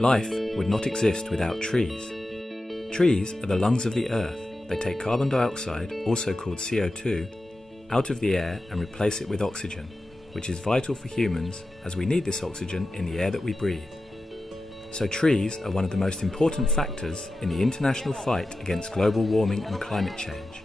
Life would not exist without trees. Trees are the lungs of the earth. They take carbon dioxide, also called CO2, out of the air and replace it with oxygen, which is vital for humans as we need this oxygen in the air that we breathe. So trees are one of the most important factors in the international fight against global warming and climate change.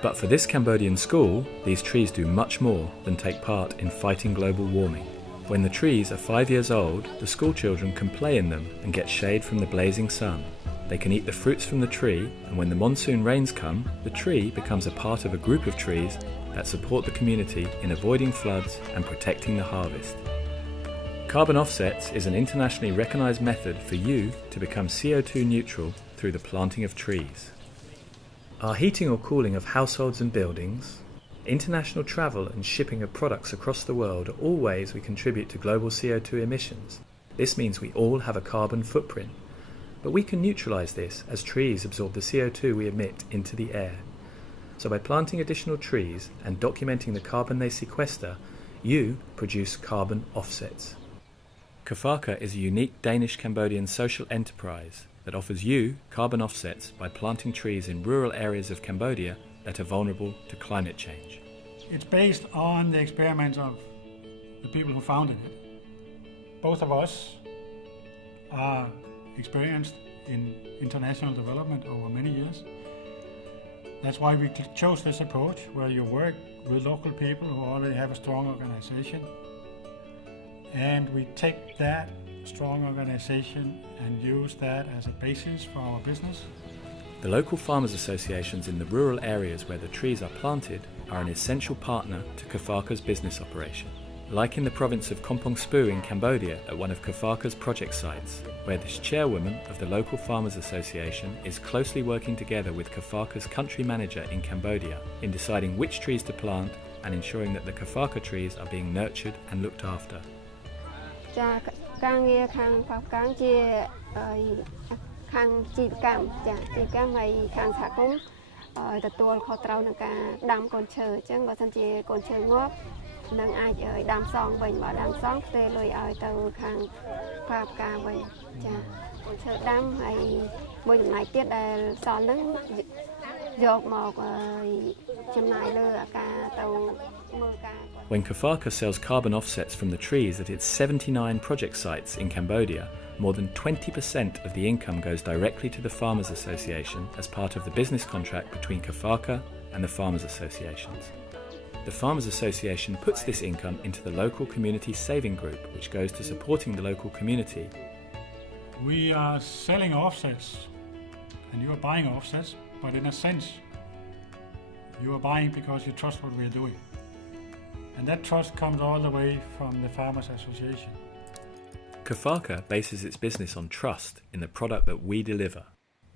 But for this Cambodian school, these trees do much more than take part in fighting global warming. When the trees are 5 years old, the school children can play in them and get shade from the blazing sun. They can eat the fruits from the tree, and when the monsoon rains come, the tree becomes a part of a group of trees that support the community in avoiding floods and protecting the harvest. Carbon offsets is an internationally recognised method for you to become CO2 neutral through the planting of trees. Our heating or cooling of households and buildings, international travel and shipping of products across the world are all ways we contribute to global CO2 emissions. This means we all have a carbon footprint. But we can neutralise this as trees absorb the CO2 we emit into the air. So by planting additional trees and documenting the carbon they sequester, you produce carbon offsets. CAFACA is a unique Danish-Cambodian social enterprise that offers you carbon offsets by planting trees in rural areas of Cambodia that are vulnerable to climate change. It's based on the experiments of the people who founded it. Both of us are experienced in international development over many years. That's why we chose this approach, where you work with local people who already have a strong organization, and we take that strong organization and use that as a basis for our business. The local farmers' associations in the rural areas where the trees are planted are an essential partner to CAFACA's business operation. Like in the province of Kampong Speu in Cambodia at one of CAFACA's project sites, where this chairwoman of the local farmers' association is closely working together with CAFACA's country manager in Cambodia in deciding which trees to plant and ensuring that the CAFACA trees are being nurtured and looked after. ខាងជីវកម្មហើយខាងសហគមន៍ទទួលខុសត្រូវនឹងការដាំកូនឈើអញ្ចឹងបើសិនជាកូនឈើងាប់នឹងអាចដាំសងវិញបើដាំសងផ្ទេរលុយឲ្យទៅខាងផ្កាវិញចាកូនឈើដាំហើយមួយចំណែកទៀតដែលសល់នឹងយកមកចំណាយលើអាការទៅមើលការ When CAFACA sells carbon offsets from the trees at its 79 project sites in Cambodia, more than 20% of the income goes directly to the Farmers Association as part of the business contract between CAFACA and the Farmers Associations. The Farmers Association puts this income into the local community saving group, which goes to supporting the local community. We are selling offsets, and you are buying offsets, but in a sense, you are buying because you trust what we are doing. And that trust comes all the way from the Farmers Association. CAFACA bases its business on trust in the product that we deliver.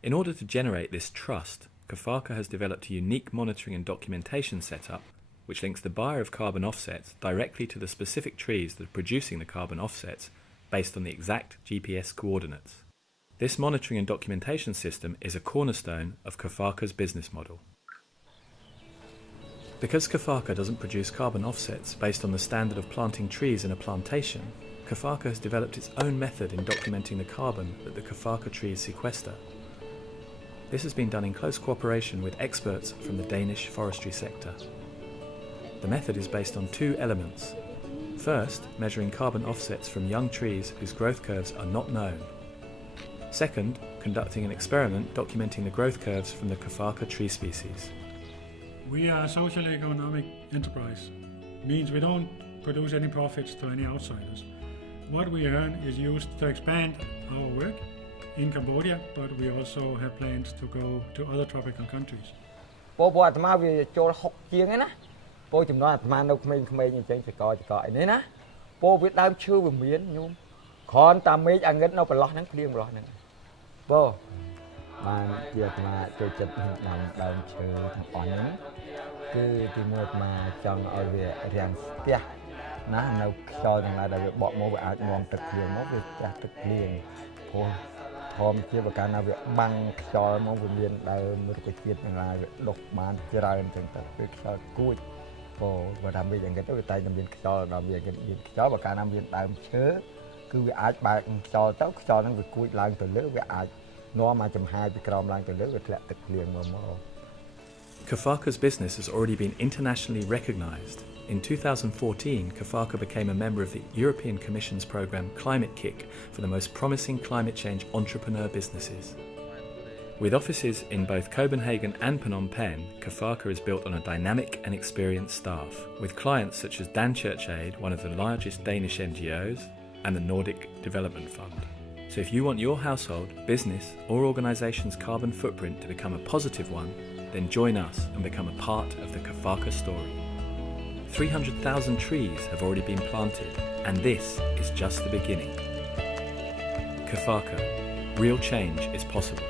In order to generate this trust, CAFACA has developed a unique monitoring and documentation setup which links the buyer of carbon offsets directly to the specific trees that are producing the carbon offsets based on the exact GPS coordinates. This monitoring and documentation system is a cornerstone of CAFACA's business model. Because CAFACA doesn't produce carbon offsets based on the standard of planting trees in a plantation, CAFACA has developed its own method in documenting the carbon that the CAFACA trees sequester. This has been done in close cooperation with experts from the Danish forestry sector. The method is based on two elements. First, measuring carbon offsets from young trees whose growth curves are not known. Second, conducting an experiment documenting the growth curves from the CAFACA tree species. We are a socially economic enterprise. Means we don't produce any profits to any outsiders. What we earn is used to expand our work in Cambodia, but we also have plans to go to other tropical countries. ពោអាត្មាវាចូល60ជាងហ្នឹងណាពោចំណុចអាត្មានៅក្មេងៗអញ្ចឹងចកអីនេះណាពោវាដើមឈើវាមានញោមគ្រាន់តែមេឃអាងឹតនៅប្រឡោះហ្នឹងភ្លៀងប្រឡោះហ្នឹងពោបានជាអាត្មាចូលចិត្តដាំដើមឈើទាំងអស់ហ្នឹងគឺទីមួយអាត្មាចង់ឲ្យវារាំងស្ទះណានៅខ្យល់ទាំងឡាយដែលវាបក់មកវាអាចនាំទឹកភ្លៀងមកវាចាស់ទឹកភ្លៀងព្រោះធម្មជាតិបើកាលណាវាបាំងខ្យល់មកវាមានដើមរុក្ខជាតិទាំងឡាយវាដុះបានច្រើនអញ្ចឹងទៅវាខ្យល់គួចពោបើតាមវាយ៉ាងហ្នឹងទៅវាតែតែមានខ្យល់ដល់វាមានខ្យល់បើកាលណាមានដើមឈើ គឺវាអាចបើកខ្យល់ទៅខ្យល់ហ្នឹងវាគួចឡើងទៅលើវាអាចនាំមកចំហាយពីក្រោមឡើងទៅលើវាធ្លាក់ទឹកភ្លៀងមក CAFACA's business has already been internationally recognised. In 2014, CAFACA became a member of the European Commission's programme Climate Kick for the most promising climate change entrepreneur businesses. With offices in both Copenhagen and Phnom Penh, CAFACA is built on a dynamic and experienced staff, with clients such as Dan Church Aid, one of the largest Danish NGOs, and the Nordic Development Fund. So if you want your household, business or organisation's carbon footprint to become a positive one, then join us and become a part of the CAFACA story. 300,000 trees have already been planted, and this is just the beginning. CAFACA, real change is possible.